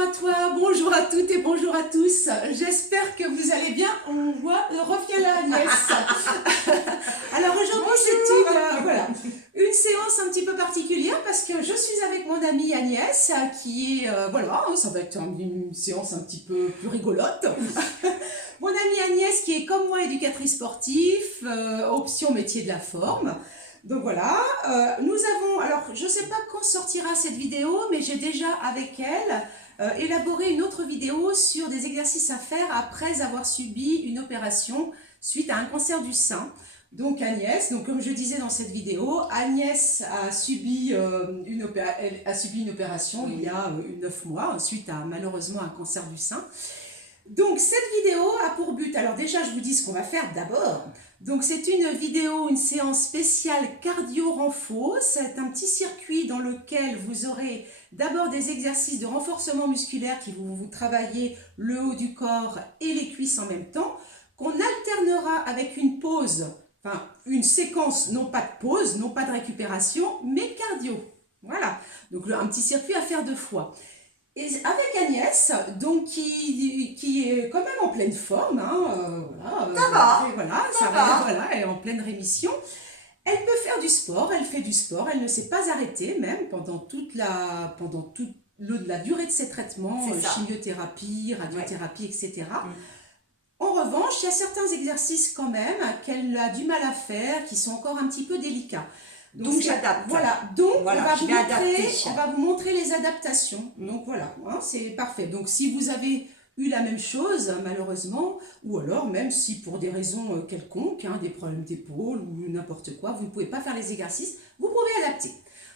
bonjour à toi, bonjour à toutes et bonjour à tous. J'espère que vous allez bien. On voit, revient là Agnès. Alors aujourd'hui c'est voilà, une séance un petit peu particulière parce que je suis avec mon amie Agnès qui est, voilà, ça va être une séance un petit peu plus rigolote. Mon amie Agnès qui est comme moi éducatrice sportive, option métier de la forme. Donc voilà, nous avons, alors je ne sais pas quand sortira cette vidéo, mais j'ai déjà avec elle élaboré une autre vidéo sur des exercices à faire après avoir subi une opération suite à un cancer du sein. Donc Agnès, donc comme je disais dans cette vidéo, Agnès a subi, une opération il y a 9 mois suite à malheureusement un cancer du sein. Donc cette vidéo a pour but, alors déjà je vous dis ce qu'on va faire d'abord. Donc c'est une vidéo, une séance spéciale cardio-renfo. C'est un petit circuit dans lequel vous aurez d'abord des exercices de renforcement musculaire qui vont vous travailler le haut du corps et les cuisses en même temps, qu'on alternera avec une pause, enfin une séquence, non pas de pause, non pas de récupération, mais cardio. Voilà, donc un petit circuit à faire 2 fois. Et avec Agnès, donc qui est quand même en pleine forme, hein, voilà, elle est en pleine rémission. Elle peut faire du sport, elle fait du sport, elle ne s'est pas arrêtée même pendant toute la durée de ses traitements, chimiothérapie, radiothérapie, etc. En revanche, il y a certains exercices quand même qu'elle a du mal à faire, qui sont encore un petit peu délicats. Donc j'adapte. Voilà, donc on va vous montrer les adaptations. Donc voilà, hein, c'est parfait. Donc si vous avez eu la même chose, malheureusement, ou alors même si pour des raisons quelconques, hein, des problèmes d'épaule ou n'importe quoi, vous ne pouvez pas faire les exercices, vous pouvez adapter.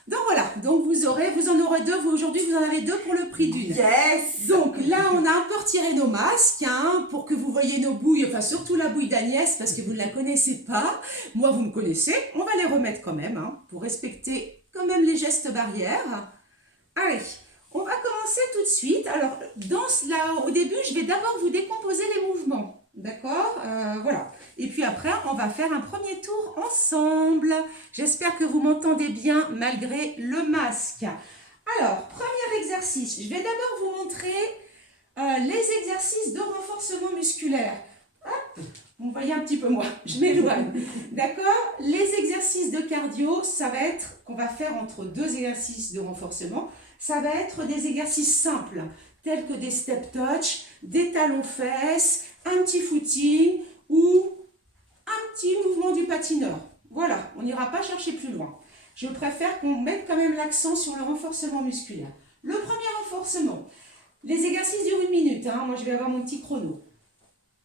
Donc voilà, donc vous en aurez 2, aujourd'hui vous en avez 2 pour le prix d'une. Yes. Donc là on a un peu retiré nos masques, hein, pour que vous voyez nos bouilles, enfin surtout la bouille d'Agnès parce que vous ne la connaissez pas, moi vous me connaissez, on va les remettre quand même, hein, pour respecter quand même les gestes barrières. Allez, on va commencer tout de suite. Alors au début je vais d'abord vous décomposer les mouvements. D'accord, voilà. Et puis après, on va faire un premier tour ensemble. J'espère que vous m'entendez bien malgré le masque. Alors, premier exercice. Je vais d'abord vous montrer les exercices de renforcement musculaire. Hop, vous voyez un petit peu moi, je m'éloigne. D'accord? Les exercices de cardio, ça va être, qu'on va faire entre 2 exercices de renforcement, ça va être des exercices simples, tels que des step touch, des talons-fesses, un petit footing ou un petit mouvement du patineur. Voilà, on n'ira pas chercher plus loin. Je préfère qu'on mette quand même l'accent sur le renforcement musculaire. Le premier renforcement, les exercices durent 1 minute. Hein. Moi, je vais avoir mon petit chrono.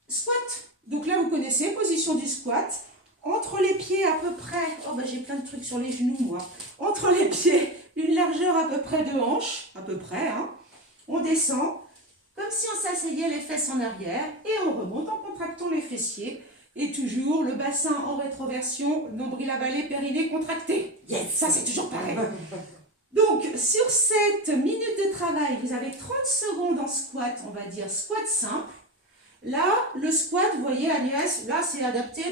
Squat. Donc là, vous connaissez, position du squat. Entre les pieds à peu près, oh bah j'ai plein de trucs sur les genoux moi. Entre les pieds, une largeur à peu près de hanche, à peu près. Hein. On descend, comme si on s'asseyait les fesses en arrière et on remonte en contractant les fessiers. Et toujours le bassin en rétroversion, nombril avalé, périnée contracté. Yes, ça c'est toujours pareil. Donc sur cette minute de travail, vous avez 30 secondes en squat, on va dire squat simple. Là, le squat, vous voyez Agnès, là c'est adapté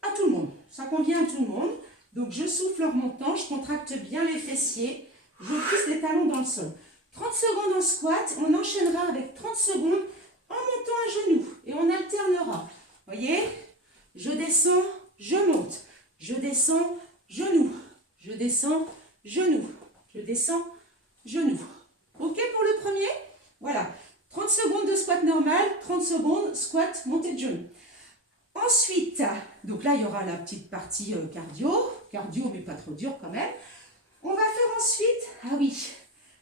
à tout le monde. Ça convient à tout le monde. Donc je souffle en remontant, je contracte bien les fessiers, je pousse les talons dans le sol. 30 secondes en squat, on enchaînera avec 30 secondes en montant à genoux et on alternera. Vous voyez ? Je descends, je monte. Je descends, genou. Je descends, genou. Je descends, genou. Ok pour le premier? Voilà. 30 secondes de squat normal, 30 secondes squat montée de genou. Ensuite, donc là il y aura la petite partie cardio mais pas trop dur quand même. On va faire ensuite,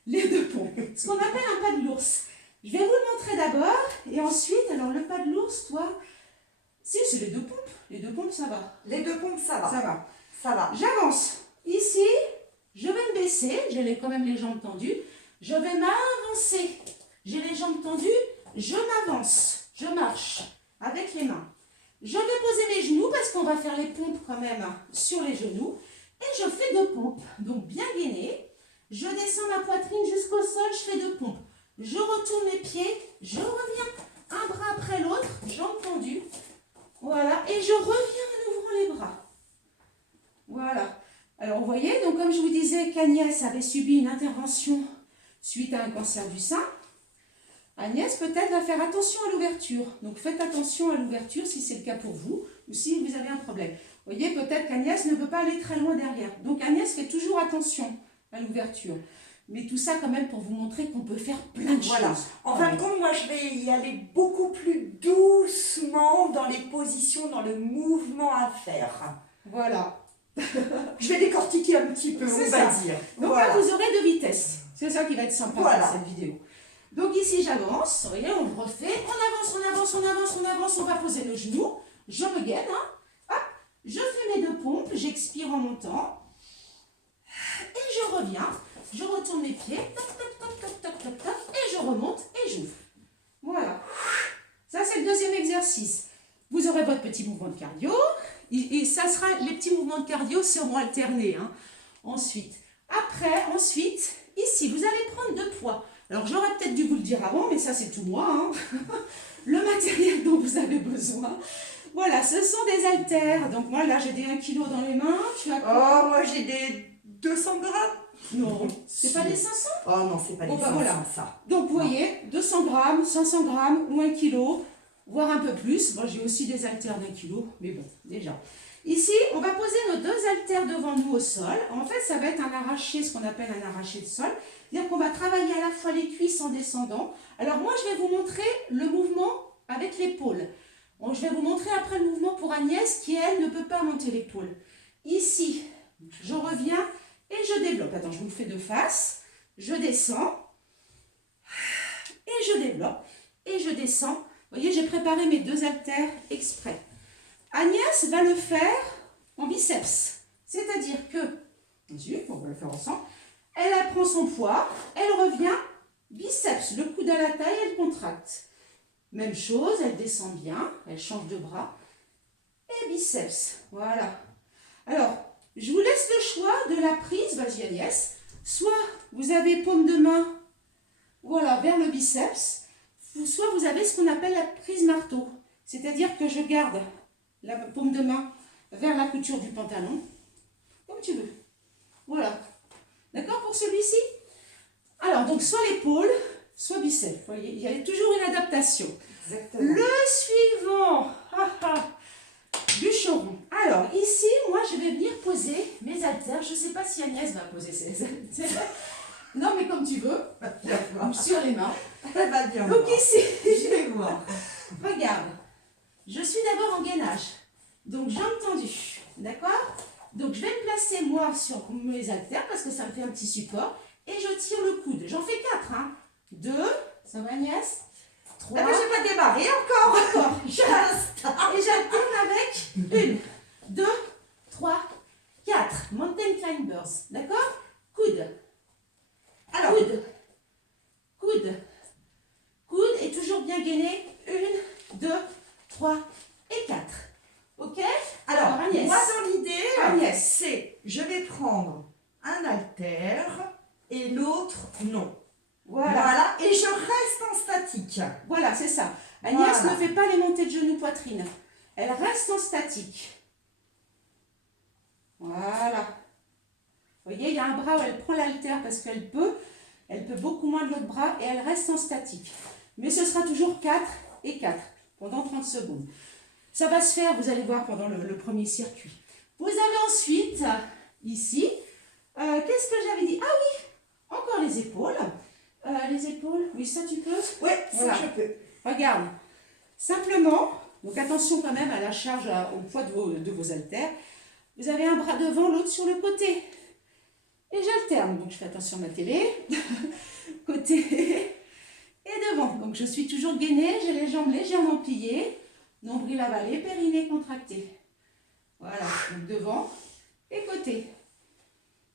les 2 pompes, ce qu'on appelle un pas de l'ours. Je vais vous le montrer d'abord et ensuite, alors le pas de l'ours, toi, si c'est les 2 pompes, ça va. Les 2 pompes, ça va. Ça va. Ça va. J'avance. Ici, je vais me baisser, j'ai quand même les jambes tendues. Je vais m'avancer. J'ai les jambes tendues, je m'avance, je marche avec les mains. Je vais poser mes genoux parce qu'on va faire les pompes quand même sur les genoux. Et je fais 2 pompes. Donc bien gainé. Je descends ma poitrine jusqu'au sol, je fais 2 pompes. Je retourne mes pieds, je reviens un bras après l'autre, jambes tendues. Voilà, et je reviens en ouvrant les bras. Voilà. Alors vous voyez, donc comme je vous disais qu'Agnès avait subi une intervention suite à un cancer du sein. Agnès peut-être va faire attention à l'ouverture. Donc faites attention à l'ouverture si c'est le cas pour vous ou si vous avez un problème. Vous voyez, peut-être qu'Agnès ne peut pas aller très loin derrière. Donc Agnès fait toujours attention à l'ouverture. Mais tout ça quand même pour vous montrer qu'on peut faire plein de Voilà. choses. En fin de compte, moi je vais y aller beaucoup plus doucement dans les positions, dans le mouvement à faire. Voilà. Je vais décortiquer un petit peu, C'est on ça. va dire. Donc Voilà. là, vous aurez deux vitesses. C'est ça qui va être sympa Voilà. dans cette vidéo. Donc ici, j'avance. Vous voyez, on refait. On avance, on avance, on avance, on avance. On va poser le genou. Je regaine. Hop. Je fais mes deux pompes. J'expire en montant. Et je reviens. Je retourne mes pieds. Toc, toc, toc, toc, toc, toc, toc. Et je remonte et j'ouvre. Voilà. Ça, c'est le deuxième exercice. Vous aurez votre petit mouvement de cardio. Et ça sera, les petits mouvements de cardio seront alternés. Hein. Ensuite, ici, vous allez prendre deux poids. Alors, j'aurais peut-être dû vous le dire avant, mais ça, c'est tout moi. Hein. Le matériel dont vous avez besoin. Voilà, ce sont des haltères. Donc, moi, là, j'ai des 1 kg dans les mains. Tu as Oh, moi j'ai des 200 grammes. Non, c'est pas des 500. Oh non, c'est pas des Bon, bah, 500 voilà. ça. Donc, vous voyez, 200 grammes, 500 grammes ou 1 kg, voire un peu plus. Moi, j'ai aussi des haltères d'1 kg, mais bon, déjà. Ici, on va poser nos deux haltères devant nous au sol. En fait, ça va être un arraché, ce qu'on appelle un arraché de sol. C'est-à-dire qu'on va travailler à la fois les cuisses en descendant. Alors, moi, je vais vous montrer le mouvement avec l'épaule. Bon, je vais vous montrer après le mouvement pour Agnès, qui, elle, ne peut pas monter l'épaule. Ici, je reviens et je développe. Attends, je vous le fais de face. Je descends. Et je développe. Et je descends. Vous voyez, j'ai préparé mes deux haltères exprès. Agnès va le faire en biceps. C'est-à-dire que, on va le faire ensemble, elle prend son poids, elle revient, biceps, le coude à la taille, elle contracte. Même chose, elle descend bien, elle change de bras, et biceps, voilà. Alors, je vous laisse le choix de la prise, vas-y Agnès, soit vous avez paume de main, voilà, vers le biceps, soit vous avez ce qu'on appelle la prise marteau, c'est-à-dire que je garde la paume de main vers la couture du pantalon, comme tu veux. Voilà. D'accord pour celui-ci? Alors, donc, soit l'épaule, soit biceps. Vous voyez, il y a toujours une adaptation. Exactement. Le suivant, bûcheron. Alors, ici, moi, je vais venir poser mes haltères. Je ne sais pas si Agnès va poser ses haltères. Non, mais comme tu veux. Sur les mains. Elle va bien Donc, voir. ici, Je vais voir. regarde. Je suis d'abord en gainage. Donc, jambes tendues. D'accord? Donc, je vais me placer, moi, sur mes haltères parce que ça me fait un petit support. Et je tire le coude. J'en fais 4. 2, ça va Agnès? 3. Ah, mais j'ai pas démarré encore. Encore. Et j'alterne avec 1, 2, 3, 4. Mountain climbers. D'accord? Coude. Alors, Coude. Coude. Coude et toujours bien gainé. 1, 2, 3 et 4. Ok? alors Agnès. moi dans l'idée, Agnès. c'est je vais prendre un haltère et l'autre non. Voilà. Et je reste en statique. Voilà, c'est ça. Agnès Voilà. ne fait pas les montées de genoux poitrine. Elle reste en statique. Voilà. Vous voyez, il y a un bras où elle prend l'haltère parce qu'elle peut. Elle peut beaucoup moins de l'autre bras et elle reste en statique. Mais ce sera toujours 4 et 4 pendant 30 secondes. Ça va se faire, vous allez voir, pendant le premier circuit. Vous avez ensuite, ici, qu'est-ce que j'avais dit? Ah oui, encore les épaules. Les épaules, oui, ça tu peux? Oui, ça Voilà. je peux. Regarde, simplement, donc attention quand même à la charge, au poids de vos haltères. Vous avez un bras devant, l'autre sur le côté. Et j'alterne, donc je fais attention à ma télé. Côté et devant. Donc je suis toujours gainée, j'ai les jambes légèrement pliées. Nombril avalé, périnée contracté. Voilà, donc devant et côté.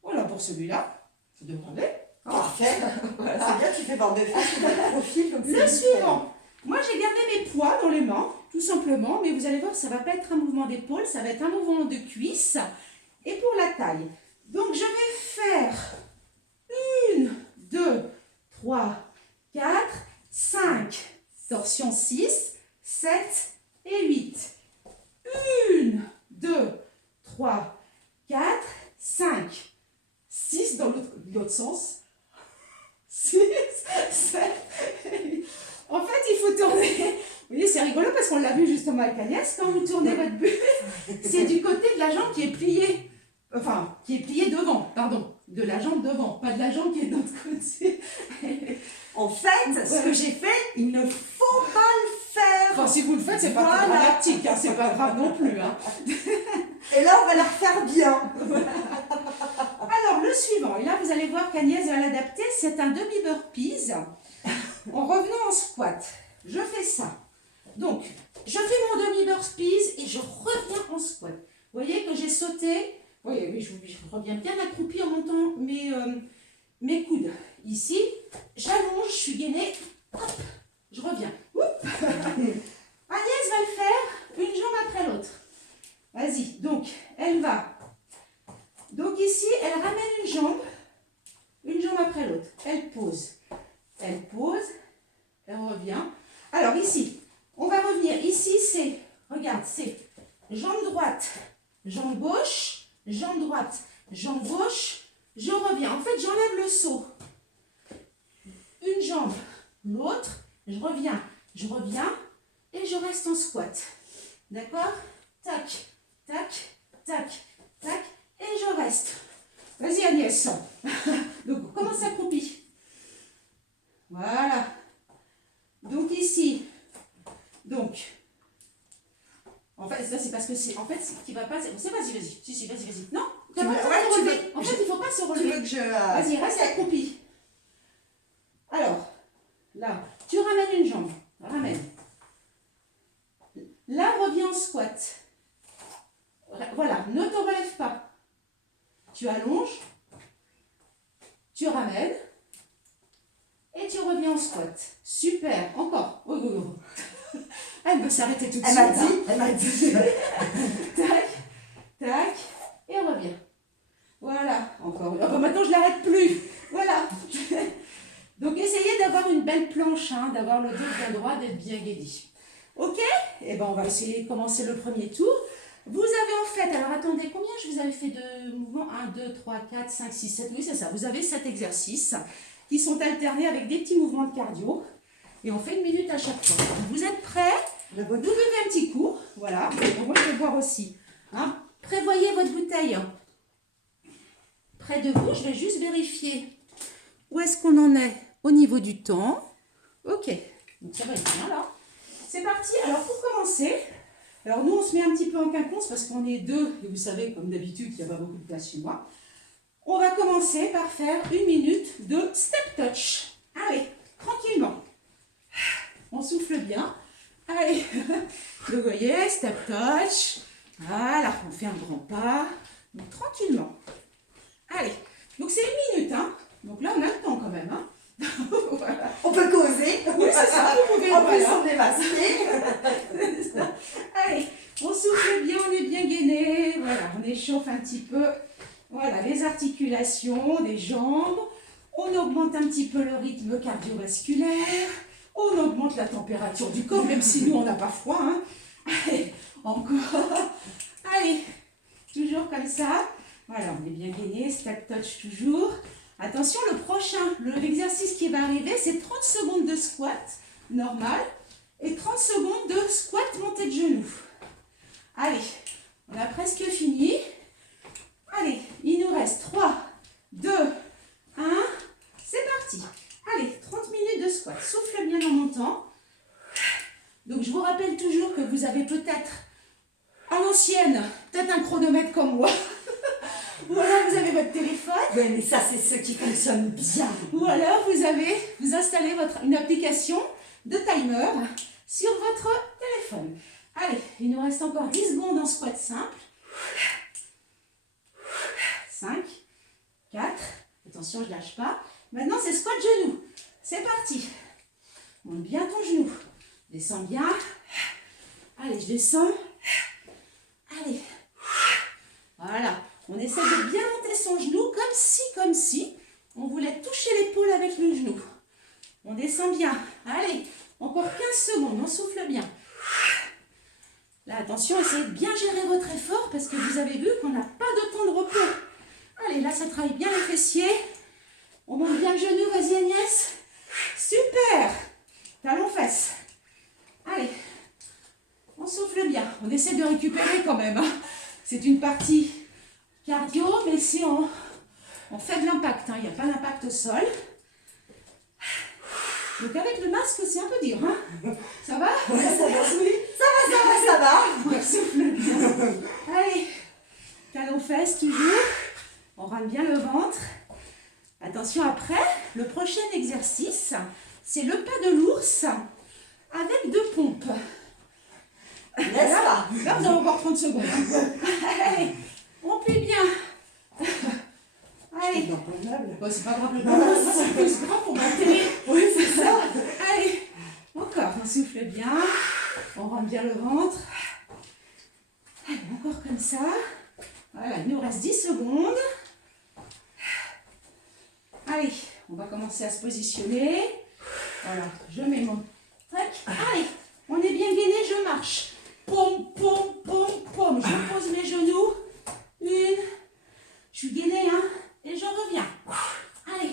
Voilà pour celui-là. Ça devrait aller. Parfait. C'est bien, tu fais voir de face, de profil comme Le suivant. Moi, j'ai gardé mes poids dans les mains, tout simplement, mais vous allez voir, ça ne va pas être un mouvement d'épaule, ça va être un mouvement de cuisse et pour la taille. Donc, je vais faire 1, 2, 3, 4, 5, torsion 6, 7 et 8. 1, 2, 3, 4, 5, 6 dans l'autre sens. 6, 7 et 8. c'est rigolo parce qu'on l'a vu justement avec Agnès, quand vous tournez votre bulle, c'est du côté de la jambe qui est pliée. Enfin, qui est pliée devant, pardon. De la jambe devant, pas de la jambe qui est de l'autre côté. En fait, ce que j'ai fait, il ne faut pas le faire. Enfin, si vous le faites, c'est pas très dramatique, hein, c'est pas grave non plus. Hein. Et là, on va la refaire bien. Alors, le suivant, et là, vous allez voir qu'Agnès va l'adapter, c'est un demi-burpees. En revenant en squat, je fais ça. Donc, je fais mon demi-burpees et je reviens en squat. Vous voyez que j'ai sauté. Oui, je reviens bien accroupie en montant mes coudes. Ici, j'allonge, je suis gainée, hop, je reviens. Agnès va le faire une jambe après l'autre. Vas-y, donc, elle va. Donc ici, elle ramène une jambe après l'autre. Elle pose, elle revient. Alors ici, on va revenir. Ici, c'est, regarde, c'est jambe droite, jambe gauche, jambe droite, jambe gauche, je reviens. En fait, j'enlève le saut. Une jambe, l'autre, je reviens et je reste en squat. D'accord? Tac, tac, tac, tac, et je reste. Vas-y Agnès. Donc, comment ça accroupit? Voilà. Donc ici, donc, en fait, ça c'est parce que c'est, en fait, ce qui va pas, c'est, vas-y. Si, vas-y. Non, tu vas pas se relever. En fait, il faut pas se relever. Tu veux que je... Vas-y, reste accroupi. Alors, là, tu ramènes une jambe. Ramène. Là, reviens en squat. Voilà, ne te relève pas. Tu allonges, tu ramènes et tu reviens en squat. Super, encore. Oh. Elle veut s'arrêter tout de suite. Elle m'a dit. Tac, tac, et on revient. Voilà, encore. Oh, maintenant, je l'arrête plus. Voilà. Donc, essayez d'avoir une belle planche, hein, d'avoir le dos bien droit, d'être bien guédi. Ok? Eh bien, on va essayer de commencer le premier tour. Vous avez en fait, alors attendez, combien je vous avais fait de mouvements? 1, 2, 3, 4, 5, 6, 7. Oui, c'est ça. Vous avez 7 exercices qui sont alternés avec des petits mouvements de cardio. Et on fait 1 minute à chaque fois. Vous êtes prêts? Vous buvez un petit coup. Voilà. Bon, moi, je vais boire aussi. Hein? Prévoyez votre bouteille près de vous. Je vais juste vérifier où est-ce qu'on en est au niveau du temps. Ok. Donc, ça va être bien là. C'est parti. Alors, pour commencer... Alors nous, on se met un petit peu en quinconce parce qu'on est deux, et vous savez, comme d'habitude, qu'il n'y a pas beaucoup de place chez moi. On va commencer par faire 1 minute de step touch. Allez, tranquillement. On souffle bien. Allez, vous voyez, step touch. Voilà, on fait un grand pas. Donc tranquillement. Allez, donc c'est 1 minute, hein. Donc là, on a le temps quand même, hein. Voilà. On peut causer. Oui, c'est ça, vous pouvez. En plus, on est masqué. Allez, on souffle bien, on est bien gainé. Voilà, on échauffe un petit peu. Voilà, les articulations, les jambes. On augmente un petit peu le rythme cardiovasculaire. On augmente la température du corps, même si nous, on n'a pas froid. Hein. Allez, encore. Allez, toujours comme ça. Voilà, on est bien gainé. Step touch toujours. Attention, le prochain, l'exercice qui va arriver, c'est 30 secondes de squat normal et 30 secondes de squat montée de genoux. Allez, on a presque fini. Allez, il nous reste 3, 2, 1. C'est parti. Allez, 30 minutes de squat. Souffle bien en montant. Donc, je vous rappelle toujours que vous avez peut-être, à l'ancienne, peut-être un chronomètre comme moi. Ou alors vous avez votre téléphone. Oui, mais ça, c'est ce qui fonctionne bien. Ou alors vous installez une application de timer sur votre téléphone. Allez, il nous reste encore 10 secondes en squat simple. 5, 4, attention, je ne lâche pas. Maintenant, c'est squat genou. C'est parti. Monte bien ton genou. Descends bien. Allez, je descends. Allez. Voilà. On essaie de bien monter son genou comme si on voulait toucher l'épaule avec le genou. On descend bien. Allez, encore 15 secondes, on souffle bien. Là, attention, essayez de bien gérer votre effort parce que vous avez vu qu'on n'a pas de temps de repos. Allez, là, ça travaille bien les fessiers. On monte bien le genou, vas-y Agnès. Super. Talon fesses. Allez, on essaie de récupérer quand même. Hein. C'est une partie cardio, mais si on fait de l'impact, hein. Il n'y a pas d'impact au sol. Donc avec le masque, c'est un peu dur. Hein. Ça va? Ouais, ça va, oui. Ça va. On souffle bien. Allez, talons fesses toujours. On rame bien le ventre. Attention après, le prochain exercice, c'est le pas de l'ours avec 2 pompes. N'est-ce pas? Là, vous avez encore 30 secondes. Allez, on plie bien. Allez. Bon, c'est pas grave, le pas, c'est plus grave pour ma télé. Oui, c'est ça. Allez, encore, on souffle bien. On rentre bien le ventre. Allez, encore comme ça. Voilà, il nous reste 10 secondes. Allez, on va commencer à se positionner. Voilà, je mets mon tac. Allez, on est bien gainé, je marche. Pom, pom, pom, pom. Je pose mes genoux. Une. Je suis gainée, hein. Et je reviens. Allez,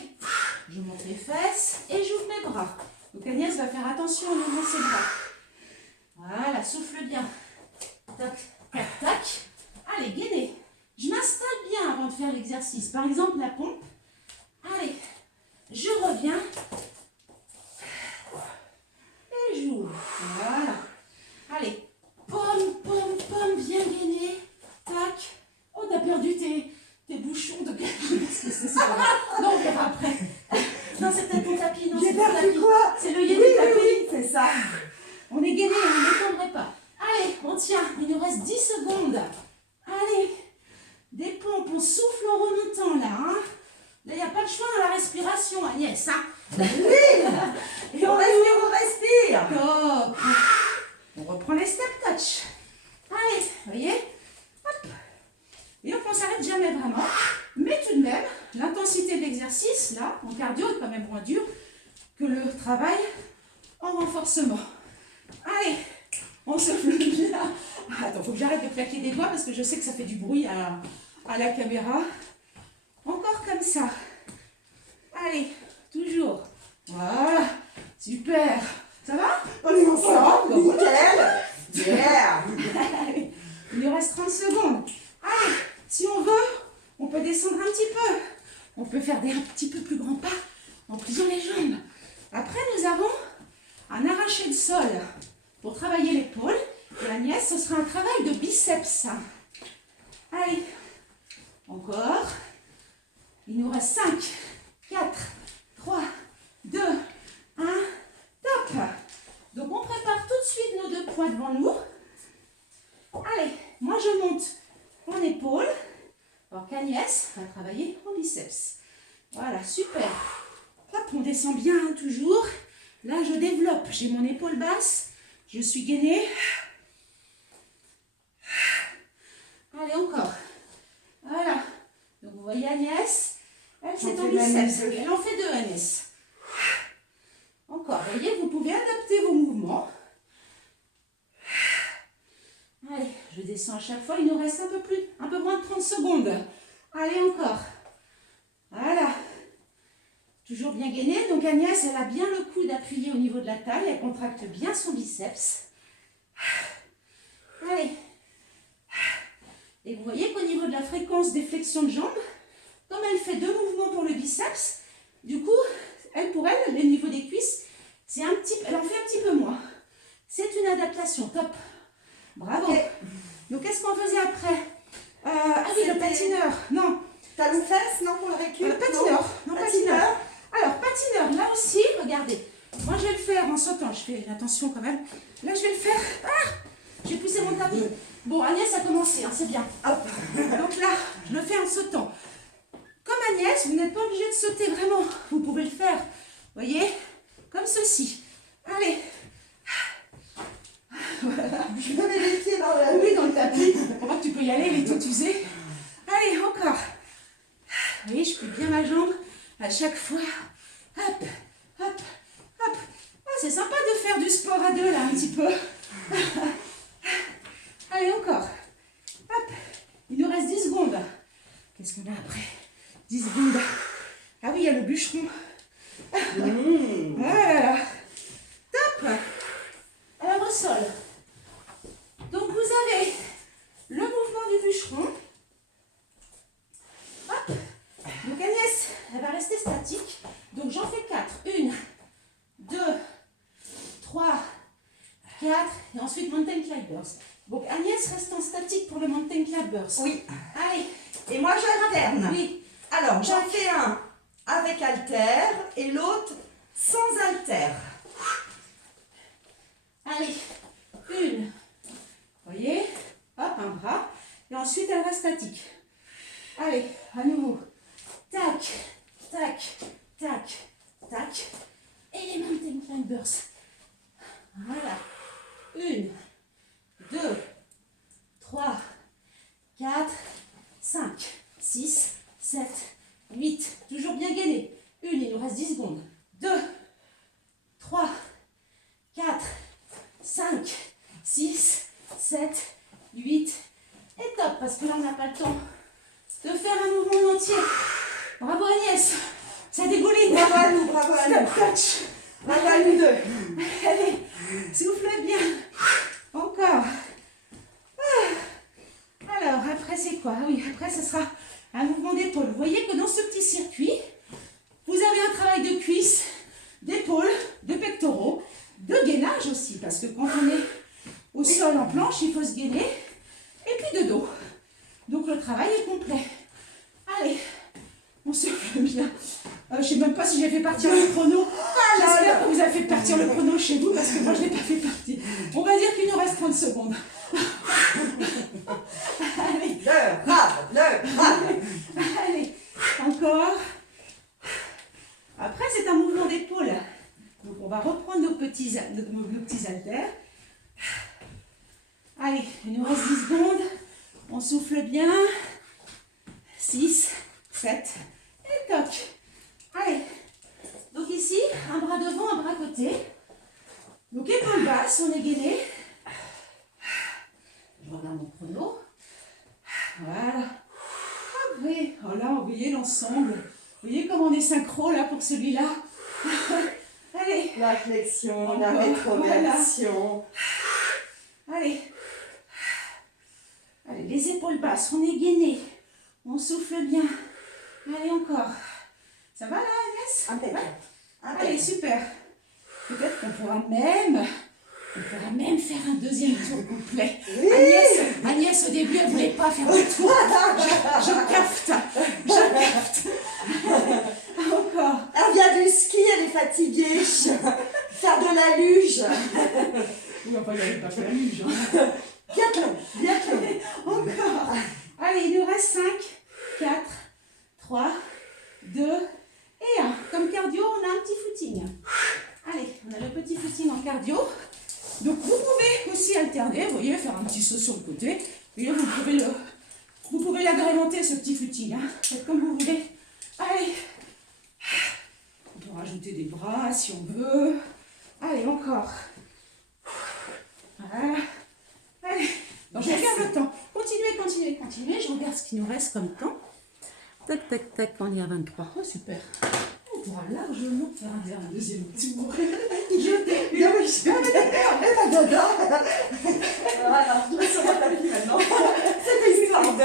je monte les fesses et j'ouvre mes bras. Donc Agnès va faire attention en ouvrant ses bras. Voilà, souffle bien. Tac, tac, tac. Allez, gainée. Je m'installe bien avant de faire l'exercice. Par exemple, la pompe. Allez, je reviens. Et j'ouvre. Voilà. Allez, pomme, pomme, pomme, bien gainée. Tac. Oh, t'as perdu tes bouchons de c'est pas grave. Non, on verra après. Non, c'est peut-être ton tapis. Non, J'ai c'est ton perdu tapis. quoi? C'est le yéli tapis. Oui, c'est ça. On est gainé, on ne tomberait pas. Allez, on tient. Il nous reste 10 secondes. Allez. Des pompes, on souffle en remontant là. Hein. Là, il n'y a pas de choix dans la respiration, Agnès. Hein. Oui. Et on respire. Top. On reprend les step touch. Allez, vous voyez. Hop. Et donc, on ne s'arrête jamais vraiment. Mais tout de même, l'intensité de l'exercice, là, en cardio, est quand même moins dure que le travail en renforcement. Allez, on souffle bien. Attends, faut que j'arrête de claquer des doigts parce que je sais que ça fait du bruit à la caméra. Encore comme ça. Allez, toujours. Voilà, super. Ça va? On est ensemble, nickel. Yeah. Allez, il nous reste 30 secondes. Allez, si on veut, on peut descendre un petit peu. On peut faire un petit peu plus grands pas en pliant les jambes. Après, nous avons un arraché de sol pour travailler l'épaule. Et Agnès, ce sera un travail de biceps. Allez, encore. Il nous reste 5, 4, 3, 2, 1, top. Donc, on prépare tout de suite nos 2 poids devant nous. Allez, moi je monte mon épaule. Alors qu'Agnès va travailler en biceps. Voilà, super. Hop, on descend bien hein, toujours. Là, je développe. J'ai mon épaule basse. Je suis gainée. Allez, encore. Voilà. Donc, vous voyez Agnès, elle, c'est en biceps. Elle en fait 2, Agnès. Encore. Vous voyez, vous pouvez adapter vos mouvements. Allez, je descends à chaque fois. Il nous reste un peu moins de 30 secondes. Allez, encore. Voilà. Toujours bien gainé. Donc Agnès, elle a bien le coude appuyé au niveau de la taille. Elle contracte bien son biceps. Allez. Et vous voyez qu'au niveau de la fréquence des flexions de jambes, comme elle fait 2 mouvements pour le biceps, du coup, pour elle, le niveau des cuisses, elle en fait un petit peu moins. C'est une adaptation. Top. Bravo. Okay. Donc, qu'est-ce qu'on faisait après ah oui, le patineur. Non. Talons fesses, non, pour le récup. Patineur. Non, patineur. Alors, patineur, là aussi, regardez. Moi, je vais le faire en sautant. Je fais attention quand même. Là, je vais le faire. Ah, j'ai poussé mon tapis. Bon, Agnès a commencé, hein, c'est bien. Hop. Donc là, je le fais en sautant. Comme Agnès, vous n'êtes pas obligé de sauter vraiment. Vous pouvez le faire, vous voyez, comme ceci. Allez. Voilà. Je mets les pieds dans le... Oui, dans le tapis. On voit que tu peux y aller, il est tout usé. Allez, encore. Vous voyez, je plie bien ma jambe à chaque fois. Hop, hop, hop. Ah, c'est sympa de faire du sport à 2 là, un petit peu. Allez, encore. Hop. Il nous reste 10 secondes. Qu'est-ce qu'on a après? 10 secondes. Ah oui, il y a le bûcheron. Voilà. Top. Alors, au sol. Donc, vous Et ensuite, mountain climbers. Donc, Agnès reste en statique pour le mountain climbers. Oui. Allez. Et moi, j'alterne. Oui. Alors, j'en fais un avec haltère et l'autre sans haltère. Allez. Une. Voyez? Hop, un bras. Et ensuite, elle reste statique. Allez, à nouveau. Tac, tac, tac, tac. Et les mountain climbers. Voilà. 1, 2, 3, 4, 5, 6, 7, 8. Toujours bien gainé. 1, il nous reste 10 secondes. 2, 3, 4, 5, 6, 7, 8. Et top, parce que là, on n'a pas le temps de faire un mouvement entier. Bravo Agnès. Ça dégouline. Bravo à nous, bravo à nous. Touch. Bravo à nous deux. Allez, souffle bien. Encore. Alors, après, c'est quoi? Oui, après, ce sera un mouvement d'épaule. Vous voyez que dans ce petit circuit, vous avez un travail de cuisses, d'épaule, de pectoraux, de gainage aussi, parce que quand on est au sol en planche, il faut se gainer, et puis de dos. Donc, le travail est complet. Allez, on souffle bien. Je ne sais même pas si j'ai fait partir le chrono. J'espère que vous avez fait partir le chrono chez vous, parce que moi, je ne l'ai pas fait partir. On va dire qu'il nous reste 30 secondes. Allez. Le rab. Allez, encore. Après, c'est un mouvement d'épaule. Donc, on va reprendre nos petits haltères. Allez, il nous reste 10 secondes. On souffle bien. 6, 7, et toc. Allez. Donc ici, un bras devant, un bras côté. Donc épaule basse, on est gainé. Je regarde mon chrono. Voilà. Oui, oh là, vous voyez l'ensemble. Vous voyez comment on est synchro là pour celui-là. Allez. La flexion, Encore. la rétroversion. Voilà. Allez. Allez, les épaules basses, on est gainé. On souffle bien. Allez, encore. Ça va là, Agnès? Impeccable. Allez, super. Peut-être qu'on pourra même faire un deuxième tour complet. Oui. Agnès, au début, elle ne voulait pas faire le tour. Je capte. Encore. Elle vient du ski, elle est fatiguée. Faire de la luge. Oui, enfin, il n'avait pas fait la luge. Biathlon. Encore. Allez, il nous reste 5, 4, 3, 2 et 1. Comme cardio, on a un petit footing. Allez, on a le petit footing en cardio. Donc, vous pouvez aussi alterner, vous voyez, faire un petit saut sur le côté. Et vous pouvez l'agrémenter, ce petit footing. Hein. Faites comme vous voulez. Allez. On peut rajouter des bras si on veut. Allez, encore. Voilà. Allez. Donc, je regarde le temps. Continuez. Je regarde ce qui nous reste comme temps. Tac, tac, tac. On est à 23. Oh, super. On pourra largement faire un deuxième tour. Voilà, je me suis rétablie maintenant. C'était histoire de.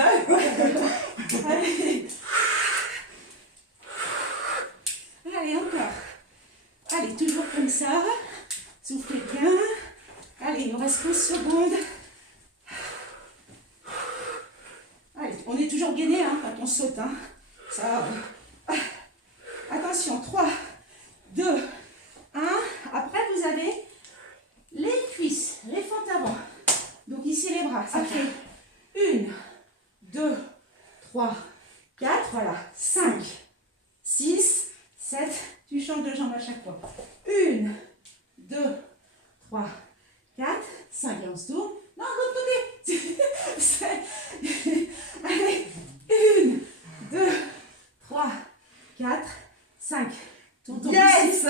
Allez, encore. Allez, toujours comme ça. Soufflez bien. Allez, il nous reste 15 secondes. Allez, on est toujours gainé hein, quand on saute. Hein. Ça, attention, 3, 2, 1. Après, vous avez les cuisses, les fentes avant. Donc ici, les bras. Ça fait 1, 2, 3, 4. Voilà. 5, 6, 7. Tu changes de jambe à chaque fois. 1, 2, 3, 4, 5. Et on se tourne. Non, de l'autre côté. Allez. 1, 2, 3, 4, 5. Tourne Yes. 7.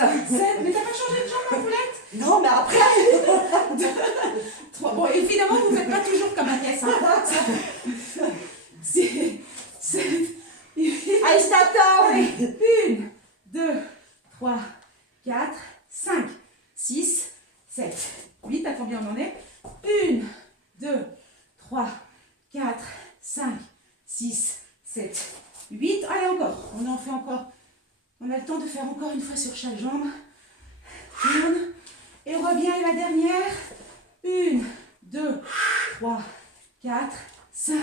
Mais t'as pas changé de jambe, ma poulette? Non, mais après. 3. Bon, évidemment, vous ne faites pas toujours comme Agnès. Hein. C'est. Allez, je t'attends. 1, 2, 3, 4, 5, 6, 7, 8. À combien on en est? 1, 2, 3, 4, 5, 6, 7, 8. Allez, encore. On en fait encore. On a le temps de faire encore une fois sur chaque jambe. Tourne. Et on revient. Et la dernière. 1, 1, 2, 3, 4, 5,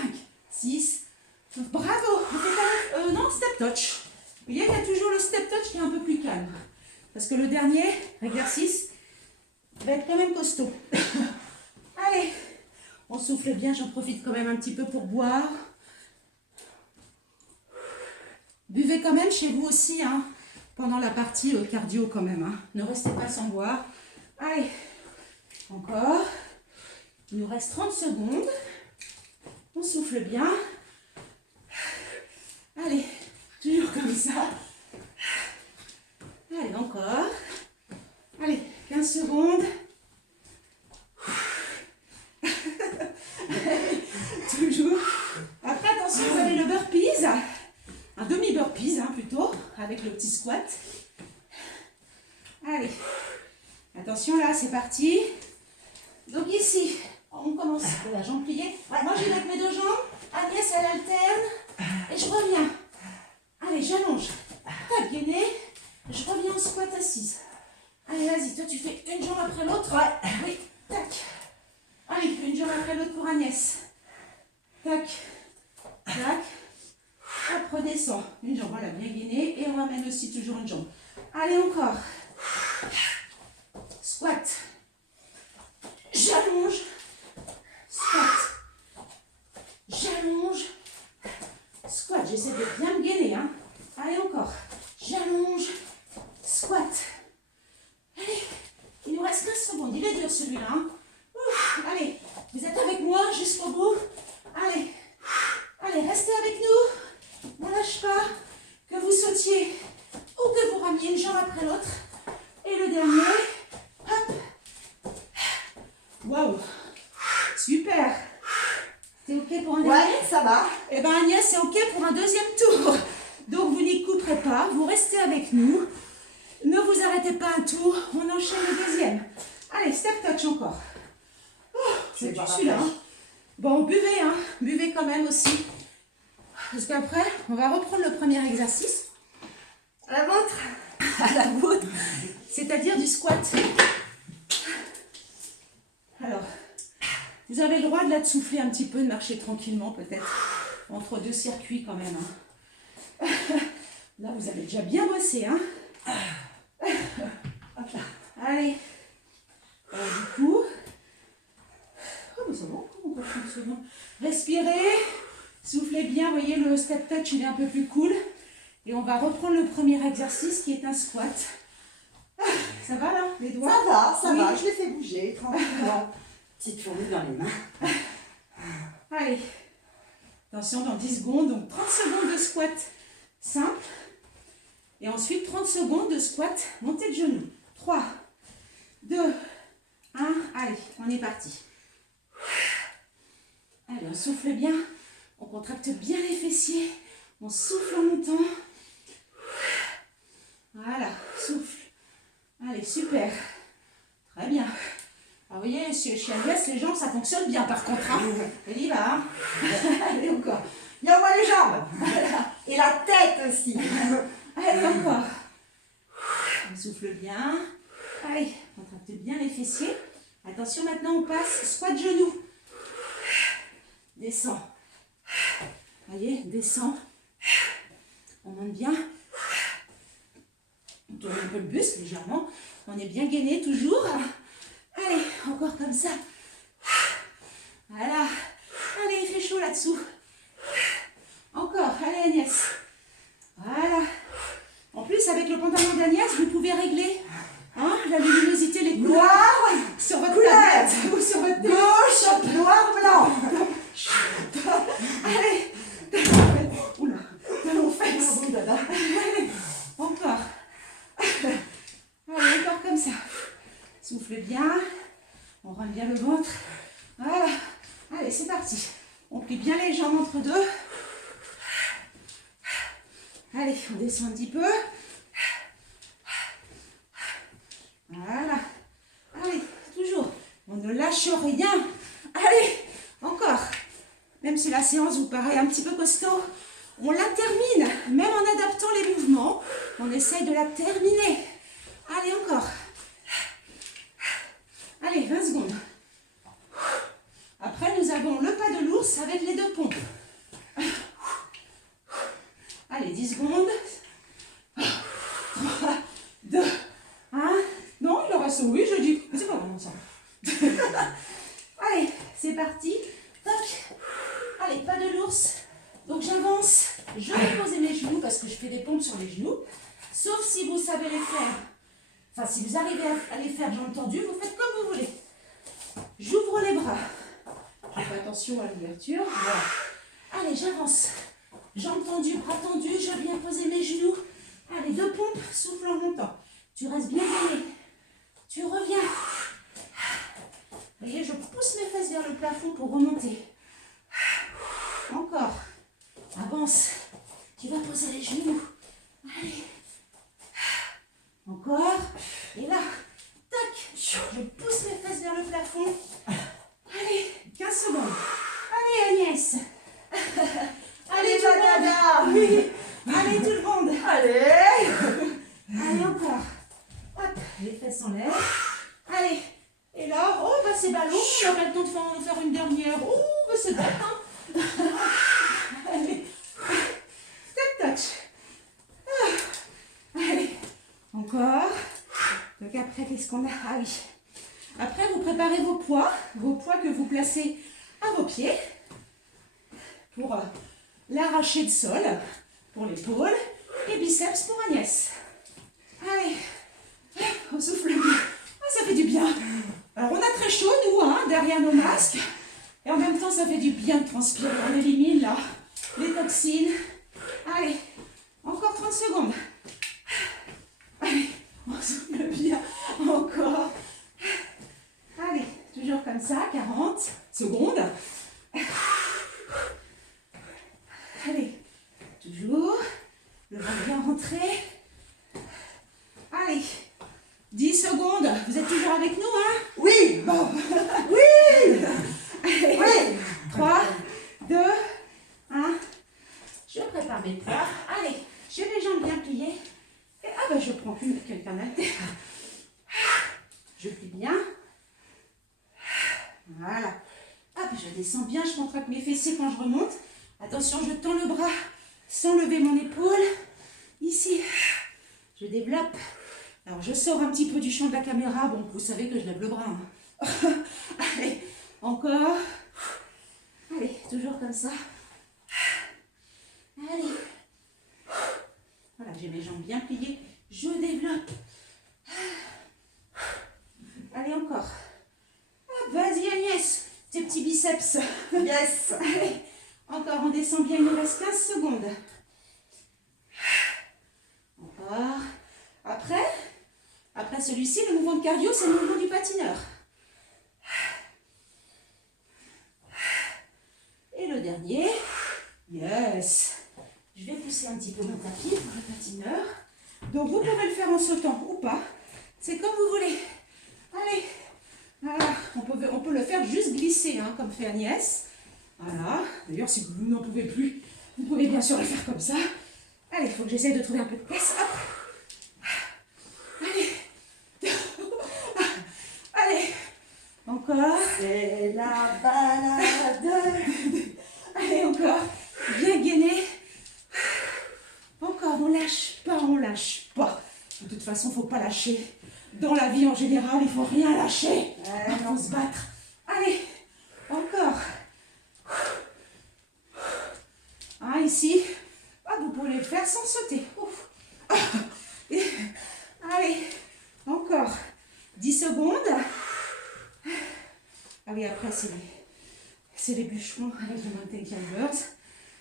6. Bravo. On fait quand même, non, step touch. Vous voyez qu'il y a toujours le step touch qui est un peu plus calme. Parce que le dernier exercice va être quand même costaud. Allez, on souffle bien. J'en profite quand même un petit peu pour boire. Buvez quand même chez vous aussi, hein, pendant la partie cardio quand même. Hein. Ne restez pas sans boire. Allez, encore. Il nous reste 30 secondes. On souffle bien. Allez, toujours comme ça. Allez, encore. Allez, 15 secondes. Toujours. Après, attention, vous avez le burpees. Un demi-burpees, hein, plutôt, avec le petit squat. Allez. Attention, là, c'est parti. Donc ici, on commence la jambe pliée. Moi, j'y vais avec mes deux jambes. Agnès, elle alterne. Et je reviens. Allez, j'allonge. Tac, gainé. Je reviens en squat assise. Allez, vas-y. Toi, tu fais une jambe après l'autre. Ouais. Oui. Tac. Allez, une jambe après l'autre pour Agnès. Tac. Tac. Hop, redescend. Une jambe, voilà, bien gainée. Et on ramène aussi toujours une jambe. Allez, encore. Squat. J'allonge. Squat. J'allonge. Squat. J'essaie de bien me gainer. Hein. Allez, encore. J'allonge. Squat. Allez. Il nous reste 15 secondes. Il est dur celui-là. Hein. Allez. Vous êtes avec moi jusqu'au bout. Allez. Allez, restez avec nous. Ne lâche pas. Que vous sautiez ou que vous ramiez une jambe après l'autre. Et le dernier. Hop. Waouh. Super. C'est ok pour un dernier? Ouais, ça va. Eh bien Agnès, c'est ok pour un deuxième tour. Donc vous n'y couperez pas, vous restez avec nous. Ne vous arrêtez pas un tour, on enchaîne le deuxième. Allez, step touch encore. Oh, c'est dur celui-là. Hein. Bon, buvez, hein. Buvez quand même aussi. Parce qu'après, on va reprendre le premier exercice. À la vôtre. À la vôtre. C'est-à-dire du squat. Alors, vous avez le droit de là de souffler un petit peu, de marcher tranquillement peut-être. Entre deux circuits quand même. Hein. Là, vous avez déjà bien bossé. Hein. Allez. Alors, du coup... Oh, mais ça va encore 30 secondes. Respirez. Soufflez bien. Vous voyez, le step touch, il est un peu plus cool. Et on va reprendre le premier exercice qui est un squat. Ça va là, les doigts? Ça va, je les fais bouger tranquillement. Petite fourmi dans les mains. Allez. Attention, dans 10 secondes, donc 30 secondes de squat simple. Et ensuite 30 secondes de squat montée de genoux. 3, 2, 1. Allez, on est parti. Allez, on souffle bien. On contracte bien les fessiers. On souffle en montant. Voilà, souffle. Allez, super. Très bien. Alors, vous voyez, chez Agnès, les jambes, ça fonctionne bien par contre. Hein. Elle y va. Hein. Allez, encore. Il y a moi les jambes. Et la tête aussi. Allez, encore. On souffle bien. Allez, contracte bien les fessiers. Attention, maintenant, on passe squat genou. Descend. Voyez, descend. On monte bien. On tourne un peu le buste légèrement. On est bien gainé toujours. Allez, encore comme ça. Voilà. Allez, il fait chaud là-dessous. Encore. Allez, Agnès. Voilà. En plus, avec le pantalon d'Agnès, vous pouvez régler hein, la luminosité, les couleurs. Noir, sur votre couleur. tablette ou sur votre Gauche, noir, blanc. Allez. Oula. Talon fesses. Allez. Encore. Allez, encore comme ça. Souffle bien. On rend bien le ventre. Voilà. Allez, c'est parti. On plie bien les jambes entre deux. Allez, on descend un petit peu. Voilà. Allez, toujours. On ne lâche rien. Allez, encore. Même si la séance vous paraît un petit peu costaud, on la termine. Même en adaptant les mouvements, on essaye de la terminer. Allez, encore. Allez, 20 secondes. façon, oui, je dis. Mais c'est pas vraiment ça. Allez, c'est parti. Toc. Allez, pas de l'ours. Donc j'avance. Je vais poser mes genoux parce que je fais des pompes sur les genoux. Sauf si vous savez les faire. Enfin, si vous arrivez à les faire jambes tendues, vous faites comme vous voulez. J'ouvre les bras. Je fais attention à l'ouverture. Voilà. Allez, j'avance. Jambes tendues, bras tendus. Je viens poser mes genoux. Allez, 2 pompes, souffle en montant. Tu restes bien gainé. Tu reviens. Vous voyez, je pousse mes fesses vers le plafond pour remonter. Encore. Avance. Tu vas poser les genoux. Allez. Encore. Et là, tac. Je pousse mes fesses vers le plafond. Allez, 15 secondes. Allez, Agnès. Allez, tout le monde. Oui. Allez, tout le monde. Allez. Allez, encore. Hop, les fesses en l'air. Allez. Et là, oh, bah c'est ballot. On aura le temps de faire une dernière. Oh, bah c'est bon. Hein. Allez. Tac, touch. Allez. Encore. Donc après, qu'est-ce qu'on a? Ah oui. Après, vous préparez vos poids que vous placez à vos pieds pour l'arracher de sol, pour l'épaule, et biceps pour Agnès. Allez, on souffle bien. Ah, ça fait du bien. Alors, on a très chaud, nous, hein, derrière nos masques. Et en même temps, ça fait du bien de transpirer. On élimine, là, les toxines. Allez, encore 30 secondes. Allez, on souffle bien. Encore. Allez, toujours comme ça, 40 secondes. Allez, toujours. Le ventre bien rentré. Allez, 10 secondes. Vous êtes toujours avec nous, hein? Oui. Bon. Oui. Allez, Oui. 3, 2, 1. Je prépare mes poids. Allez, j'ai les jambes bien pliées. Et ah ben je prends quelqu'un d'altère. Je plie bien. Voilà. Hop, je descends bien, je contracte mes fessiers quand je remonte. Attention, je tends le bras sans lever mon épaule. Ici, je développe. Alors, je sors un petit peu du champ de la caméra. Bon, vous savez que je lève le bras. Hein. Allez, encore. Allez, toujours comme ça. Allez. Voilà, j'ai mes jambes bien pliées. Je développe. Allez, encore. Ah, vas-y, Agnès. Tes petits biceps. Yes. Allez, encore, on descend bien, il nous reste 15 secondes. Encore. Après celui-ci, le mouvement de cardio, c'est le mouvement du patineur. Et le dernier. Yes. Je vais pousser un petit peu mon tapis pour le patineur. Donc, vous pouvez le faire en sautant ou pas. C'est comme vous voulez. Allez. Voilà. On peut le faire juste glisser, hein, comme fait Agnès. Voilà. D'ailleurs, si vous n'en pouvez plus, vous pouvez bien sûr le faire comme ça. Allez, il faut que j'essaye de trouver un peu de place. Hop. Allez. Allez. Encore. C'est la balade. Allez, encore. Bien gainé. Encore, on lâche pas, on lâche pas. De toute façon, faut pas lâcher. Dans la vie en général, il faut rien lâcher. Il faut se battre. Allez, encore. Ah, ici. Ah, vous pouvez le faire sans sauter. Ouf. Allez, encore. 10 secondes. Ah oui, après, c'est les bûcherons avec le mountain climbers.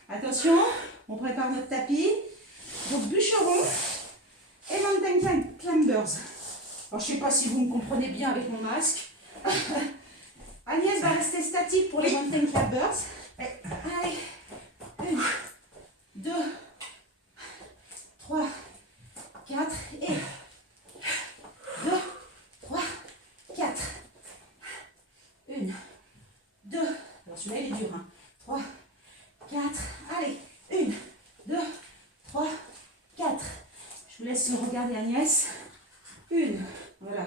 Attention, on prépare notre tapis. Donc, bûcheron et mountain climbers. Alors, je ne sais pas si vous me comprenez bien avec mon masque. Agnès va rester statique pour les mountain climbers. Allez, 1, 2, 3, 4 et 2, 3, 4. 1, 2, alors celui-là il est dur, hein. 3, 4, allez, 1, 2, 3, 4. Je vous laisse le regarder Agnès. 1, voilà.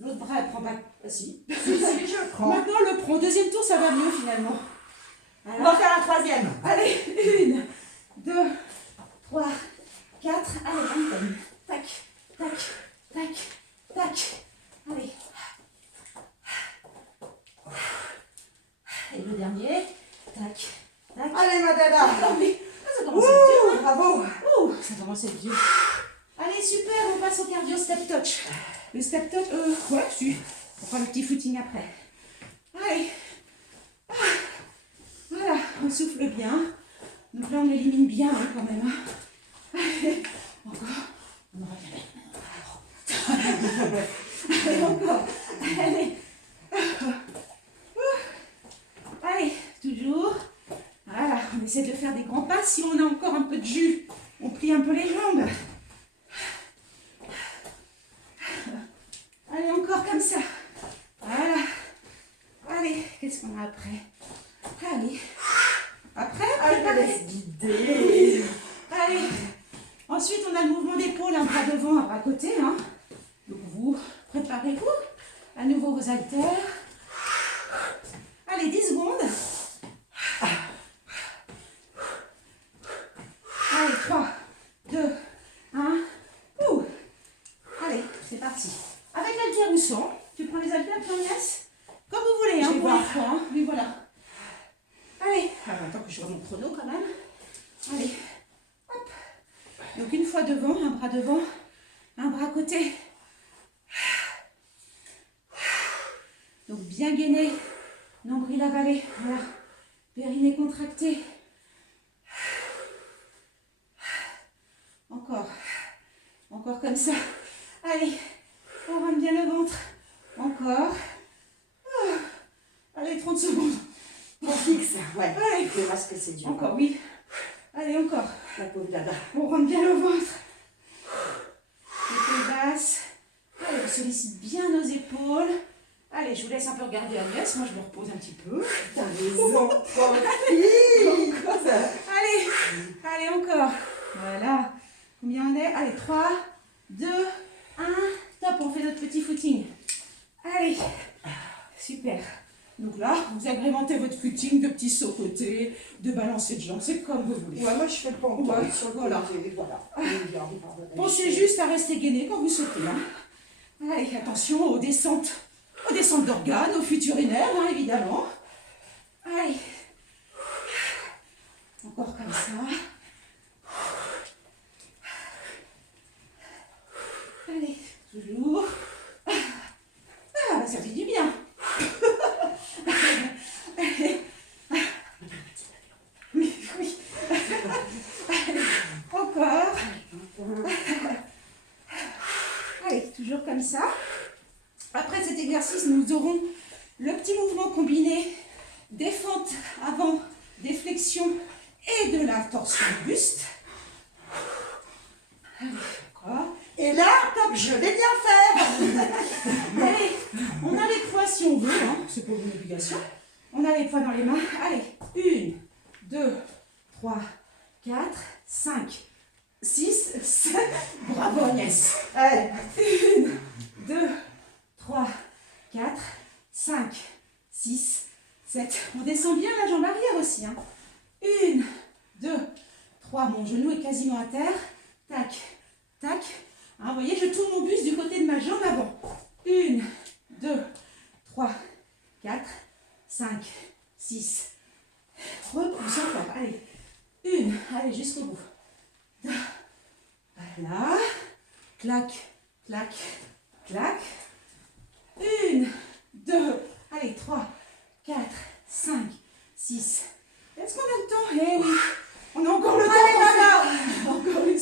L'autre bras elle prend pas. Ah, si. Si, je prends. Maintenant le prend. Deuxième tour, ça va mieux finalement. On va faire un troisième. Allez, 1, 2, 3, 4. Allez, mountain. Tac, tac, tac, tac. cette vie. Allez, super, on passe au cardio step touch. Le step touch, ouais, si. On fera le petit footing après. Allez. Ah. Voilà, on souffle bien. Donc là, on élimine bien hein, quand même. Hein. Allez, encore. On revient. Allez, encore. Allez. Allez, toujours. Voilà, on essaie de faire des grands pas. Si on a encore un peu de jus, on plie un peu les jambes. Allez, encore comme ça. Voilà. Allez, qu'est-ce qu'on a après? Allez. Après, Je laisse guider. allez. Ensuite, on a le mouvement d'épaule, un bras devant, un bras côté. Hein. Donc, vous préparez-vous. À nouveau vos haltères. Allez, 10 secondes. Allez, 3, 2, 1. Ouh. Allez, c'est parti. Avec l'haltère ou sans. Tu prends les haltères, Agnès? Comme vous voulez, hein, pour les fois. Hein. Oui, voilà. Allez. Alors, attends que je vois mon chrono quand même. Allez. Hop. Donc, une fois devant, un bras à côté. Donc, bien gainé. Nombril avalé. Voilà. Périnée contracté. Encore. Encore comme ça. Allez. On rentre bien le ventre. Encore. Allez, 30 secondes. On fixe. Ouais. Allez. Je vois ce que c'est dur. Encore, oui. Allez, encore. La pauvre dada. On rentre bien le ventre. Épaules basses. Allez, on sollicite bien nos épaules. Allez, je vous laisse un peu regarder Agnès. Moi, je me repose un petit peu. T'as raison. Allez, allez, encore. Voilà. Combien on est? Allez, 3, 2, 1. Top, on fait notre petit footing. Allez. Super. Donc là, vous agrémentez votre footing de petits sauts côtés, de balancer de jambes, c'est comme vous voulez. Ouais, moi je fais le pantoufle Ouais, sur le voilà. côté, voilà. Pensez juste à rester gainé quand vous sautez. Hein. Allez, attention aux descentes d'organes, aux fuites urinaires, hein, évidemment. Allez. Encore comme ça. Allez, toujours. Ah, ça fait du bien. Oui, oui. Allez, encore. Allez, toujours comme ça. Après cet exercice, nous aurons le petit mouvement combiné des fentes avant, des flexions et de la torsion du buste. Allez, encore. Et là, top, je vais bien faire. Allez, on a les poids si on veut, hein, c'est pas une obligation. On a les poids dans les mains. Allez, 1, 2, 3, 4, 5, 6, 7. Bravo Agnès. Allez. 1, 2, 3, 4, 5, 6, 7. On descend bien la jambe arrière aussi. Hein. 1, 2, 3. Mon genou est quasiment à terre. Tac, tac. Hein, vous voyez, je tourne mon buste du côté de ma jambe avant. 1, 2, 3, 4, 5, 6. Repousse encore. Allez. 1. Allez, jusqu'au bout. 2. Voilà. Clac, clac, clac.